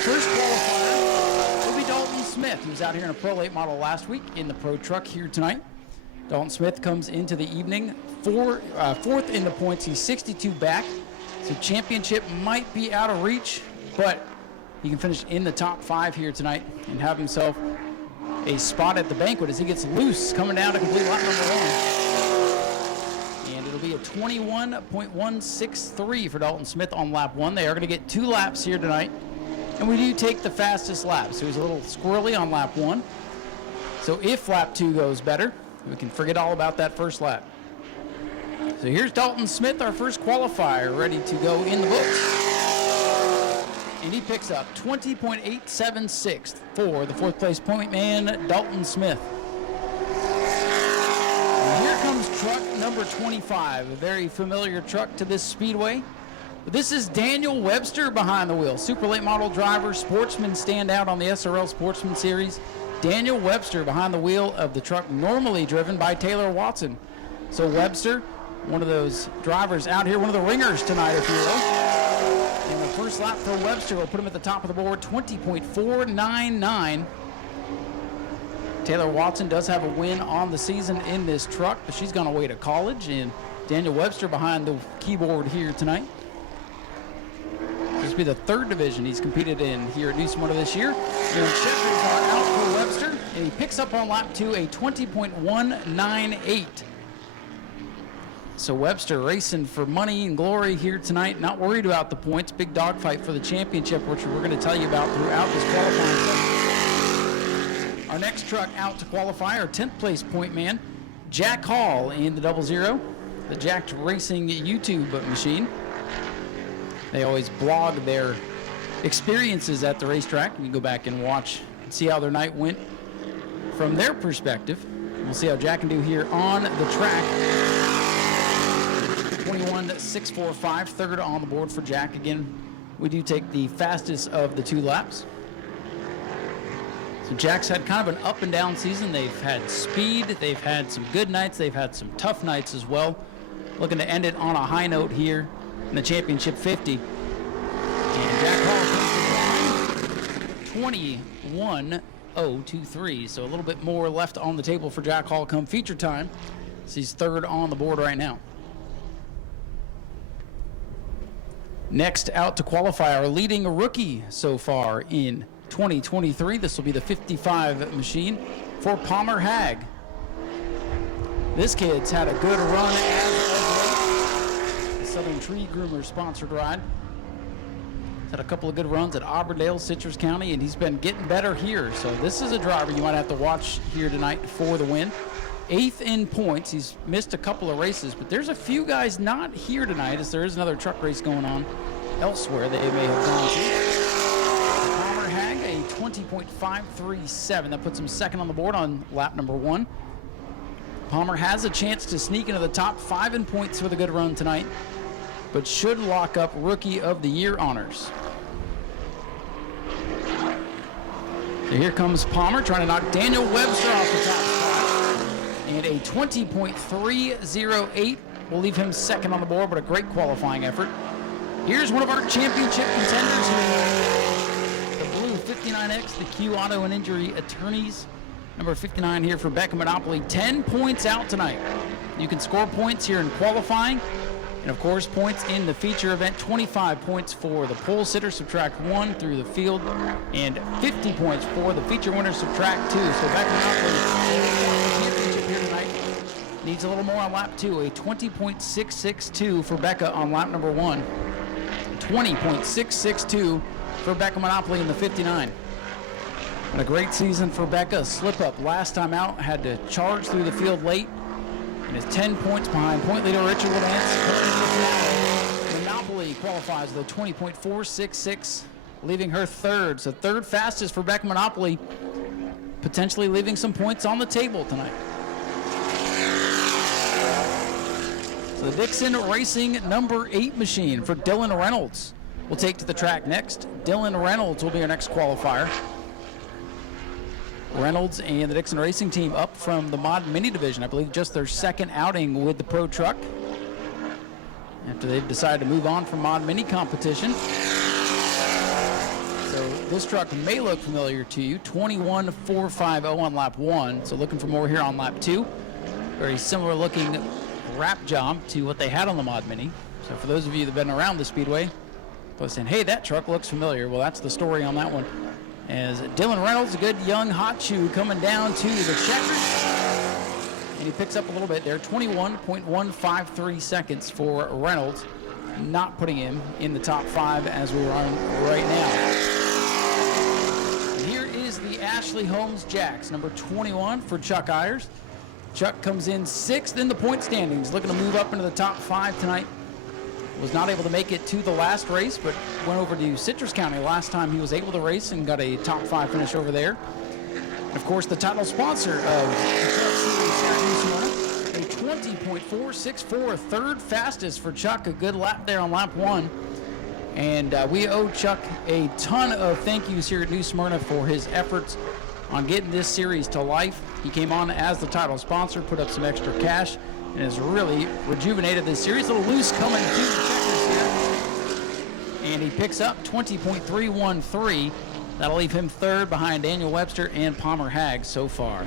first qualifier will be Dalton Smith, who's out here in a Pro Late model last week in the Pro Truck here tonight. Dalton Smith comes into the evening fourth in the points. He's 62 back, so championship might be out of reach, but he can finish in the top 5 here tonight and have himself a spot at the banquet as he gets loose coming down to complete lap number 1. And it'll be a 21.163 for Dalton Smith on lap 1. They are going to get 2 laps here tonight, and we do take the fastest lap. So he was a little squirrely on lap 1. So if lap 2 goes better, we can forget all about that first lap. So here's Dalton Smith, our first qualifier, ready to go in the books. And he picks up 20.876 for the 4th place point man, Dalton Smith. And here comes truck number 25, a very familiar truck to this speedway. But this is Daniel Webster behind the wheel, super late model driver, sportsman standout on the SRL Sportsman Series. Daniel Webster behind the wheel of the truck normally driven by Taylor Watson. So Webster, one of those drivers out here, one of the ringers tonight, if you will. And the first lap for Webster will put him at the top of the board, 20.499. Taylor Watson does have a win on the season in this truck, but she's gone away to college, and Daniel Webster behind the keyboard here tonight. This will be the 3rd division he's competed in here at New Smyrna this year. And Checkers are out for Webster, and he picks up on lap 2 a 20.198. So Webster racing for money and glory here tonight, not worried about the points. Big dogfight for the championship, which we're going to tell you about throughout this qualifying session. Our next truck out to qualify, our 10th place point man, Jack Hall in the 00, the Jacked Racing YouTube machine. They always blog their experiences at the racetrack. You can go back and watch and see how their night went from their perspective. We'll see how Jack can do here on the track. 21.645, 3rd on the board for Jack. Again, we do take the fastest of the 2 laps. So Jack's had kind of an up and down season. They've had speed, they've had some good nights, they've had some tough nights as well. Looking to end it on a high note here in the Championship 50. And Jack Hall comes to 21.023, so a little bit more left on the table for Jack Hall come feature time. So he's 3rd on the board right now. Next out to qualify, our leading rookie so far in 2023. This will be the 55 machine for Palmer Hag. This kid's had a good run as of late. The Southern Tree Groomer sponsored ride. He's had a couple of good runs at Auburndale, Citrus County, and he's been getting better here. So this is a driver you might have to watch here tonight for the win. 8th in points. He's missed a couple of races, but there's a few guys not here tonight as there is another truck race going on elsewhere they may have gone to. Palmer Hag, a 20.537. That puts him 2nd on the board on lap number 1. Palmer has a chance to sneak into the top 5 in points with a good run tonight, but should lock up Rookie of the Year honors. So here comes Palmer trying to knock Daniel Webster off the top spot. And a 20.308 will leave him 2nd on the board, but a great qualifying effort. Here's one of our championship contenders here. The blue 59X, the Q Auto and Injury Attorneys. Number 59 here for Becca Monopoly. 10 points out tonight. You can score points here in qualifying. And of course, points in the feature event. 25 points for the pole sitter, subtract 1 through the field. And 50 points for the feature winner, subtract 2. So Becca Monopoly championship here tonight. Needs a little more on lap 2. A 20.662 for Becca on lap number 1. 20.662 for Becca Monopoly in the 59. And a great season for Becca. Slip up last time out, had to charge through the field late, and is 10 points behind point leader Richard Woodance. Monopoly qualifies with a 20.466, leaving her 3rd. So 3rd fastest for Becca Monopoly, potentially leaving some points on the table tonight. So the Dixon Racing number 8 machine for Dylan Reynolds will take to the track next. Dylan Reynolds will be our next qualifier. Reynolds and the Dixon Racing team up from the Mod Mini division. I believe just their 2nd outing with the Pro Truck after they've decided to move on from Mod Mini competition. So this truck may look familiar to you. 21.450 on lap 1. So looking for more here on lap 2. Very similar looking wrap job to what they had on the Mod Mini. So for those of you that have been around the Speedway, saying, hey, that truck looks familiar. Well, that's the story on that one. As Dylan Reynolds, a good young hot shoe coming down to the checkers. And he picks up a little bit there, 21.153 seconds for Reynolds, not putting him in the top 5 as we run right now. And here is the Ashley Holmes Jacks, number 21 for Chuck Ayers. Chuck comes in 6th in the point standings, looking to move up into the top 5 tonight. Was not able to make it to the last race, but went over to Citrus County last time he was able to race and got a top 5 finish over there. And of course, the title sponsor of the Truck Series, a 20.464, third fastest for Chuck. A good lap there on lap 1. And we owe Chuck a ton of thank yous here at New Smyrna for his efforts on getting this series to life. He came on as the title sponsor, put up some extra cash, and has really rejuvenated this series. A little loose coming to the checkers here. And he picks up 20.313. That'll leave him 3rd behind Daniel Webster and Palmer Hagg so far.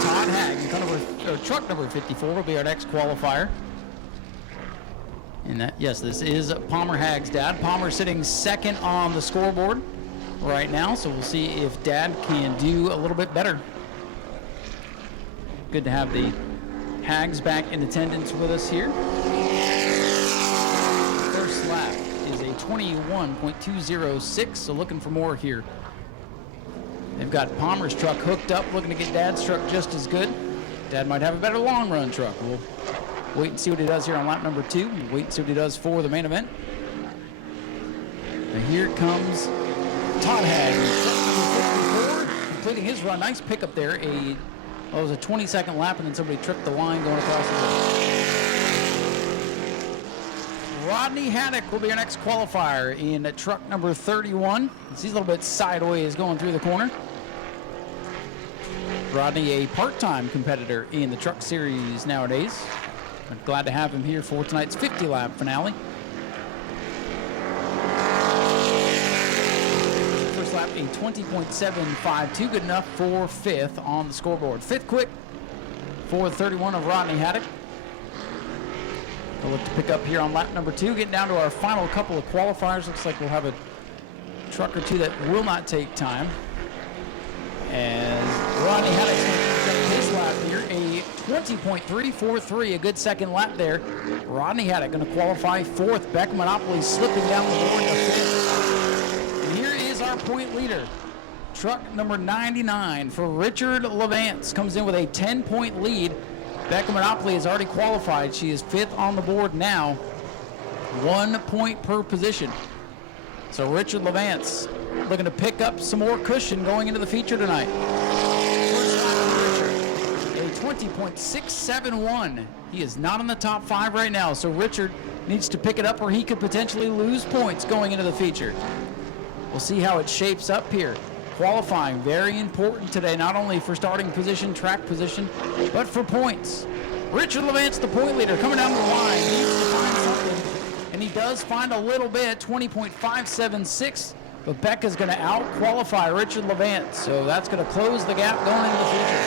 Todd Hagg, truck number 54, will be our next qualifier. And that, yes, this is Palmer Hagg's dad. Palmer sitting 2nd on the scoreboard right now, so we'll see if Dad can do a little bit better. Good to have the Hags back in attendance with us here. First lap is a 21.206, so looking for more here. They've got Palmer's truck hooked up, looking to get Dad's truck just as good. Dad might have a better long run truck. We'll wait and see what he does here on lap number 2, and wait and see what he does for the main event. And here comes Todd Hagg, truck number 54, completing his run. Nice pickup there. It was a 22nd lap, and then somebody tripped the line going across the road. Rodney Haddock will be our next qualifier in truck number 31. He's a little bit sideways going through the corner. Rodney, a part-time competitor in the truck series nowadays. I'm glad to have him here for tonight's 50-lap finale. First lap, a 20.752, good enough for 5th on the scoreboard. 5th quick for the 31 of Rodney Haddock. We'll look to pick up here on lap number 2, getting down to our final couple of qualifiers. Looks like we'll have a truck or two that will not take time. As Rodney Haddock's going to pick up his lap here, a 20.343, a good 2nd lap there. Rodney Haddock going to qualify 4th. Beck Monopoly slipping down the board to 5th. And here is our point leader. Truck number 99 for Richard Levance comes in with a 10-point lead. Becca Monopoly has already qualified. She is 5th on the board now. 1 point per position. So Richard Levance looking to pick up some more cushion going into the feature tonight. First lap for Richard, a 20.671. He is not in the top 5 right now, so Richard needs to pick it up or he could potentially lose points going into the feature. We'll see how it shapes up here. Qualifying, very important today, not only for starting position, track position, but for points. Richard Levance, the point leader, coming down the line, needs to find something, and he does find a little bit, 20.576, but Becca's going to out-qualify Richard Levance, so that's going to close the gap going into the future.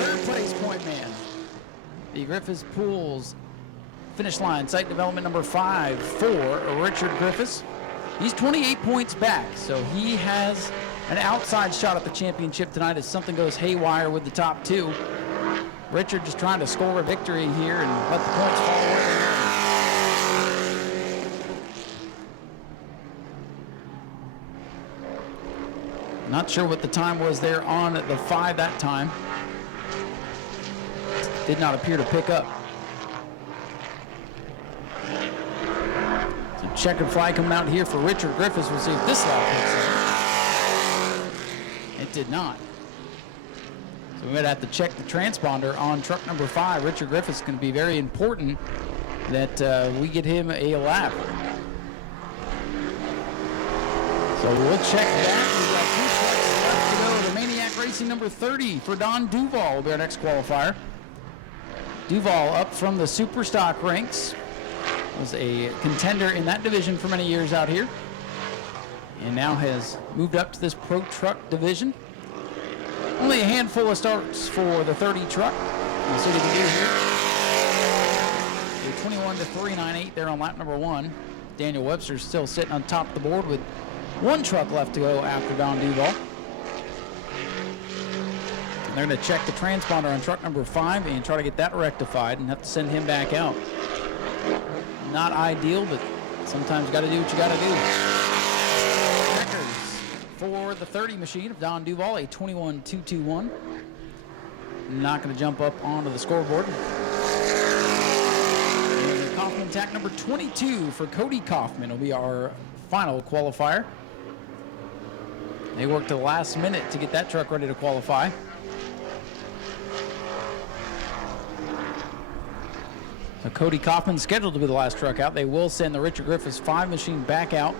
3rd place point man, the Griffiths Pools finish line, site development number 5 for Richard Griffiths. He's 28 points back, so he has an outside shot at the championship tonight if something goes haywire with the top 2. Richard just trying to score a victory here and let the points fall away. Not sure what the time was there on the 5 that time. Did not appear to pick up. Checkered flag coming out here for Richard Griffiths. We'll see if this lap picks up. It did not. So we might have to check the transponder on truck number 5. Richard Griffiths is going to be very important that we get him a lap. So we'll check that. We've got 2 trucks left to go. The Maniac Racing number 30 for Don Duval will be our next qualifier. Duval up from the super stock ranks. Was a contender in that division for many years out here, and now has moved up to this pro truck division. Only a handful of starts for the 30 truck. We'll see what he can do here. A 21 to 398 there on lap number 1. Daniel Webster still sitting on top of the board with one truck left to go after Von Duval. They're going to check the transponder on truck number 5 and try to get that rectified and have to send him back out. Not ideal, but sometimes you got to do what you got to do. Checkers for the 30 machine of Don Duval, a 21.221. Not going to jump up onto the scoreboard. And Kaufman tack number 22 for Cody Kaufman will be our final qualifier. They worked to the last minute to get that truck ready to qualify. So Cody Kaufman scheduled to be the last truck out. They will send the Richard Griffiths 5 machine back out.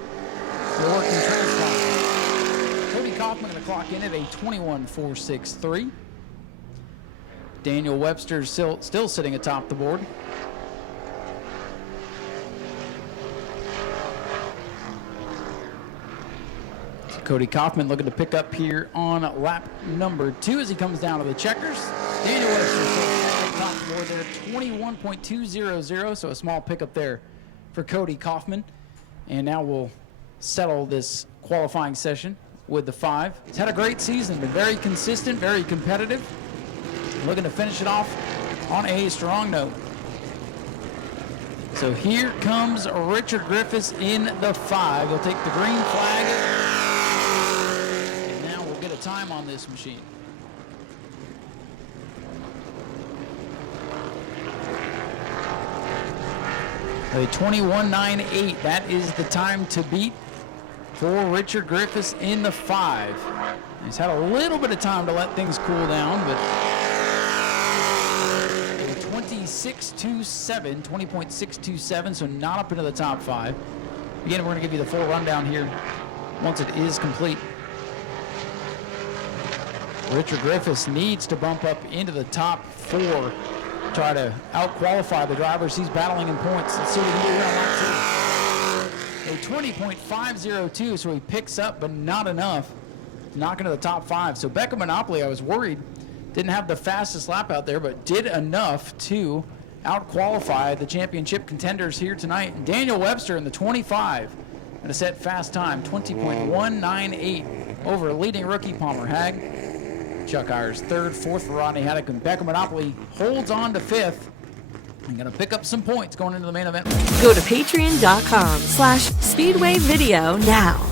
They're working transponder. Cody Kaufman going to clock in at a 21.463. Daniel Webster still sitting atop the board. So Cody Kaufman looking to pick up here on lap number 2 as he comes down to the checkers. Daniel Webster still atop the board there, 21.200, so a small pickup there for Cody Kaufman. And now we'll settle this qualifying session with the 5. He's had a great season, been very consistent, very competitive. Looking to finish it off on a strong note. So here comes Richard Griffiths in the 5. He'll take the green flag. And now we'll get a time on this machine. A 21.98. That is the time to beat for Richard Griffiths in the 5. He's had a little bit of time to let things cool down, but 20.627, so not up into the top 5. Again, we're going to give you the full rundown here once it is complete. Richard Griffiths needs to bump up into the top 4, try to out-qualify the drivers he's battling in points. Let's see what he can do here on lap 2. A 20.502, so he picks up, but not enough to knock into the top 5. So Becca Monopoly, I was worried, didn't have the fastest lap out there, but did enough to out-qualify the championship contenders here tonight. And Daniel Webster in the 25 and a set fast time, 20.198 over leading rookie Palmer Hag. Chuck Ayers third, fourth for Rodney Haddock, and Becca Monopoly holds on to 5th. And going to pick up some points going into the main event. Go to patreon.com/Speedway Video now.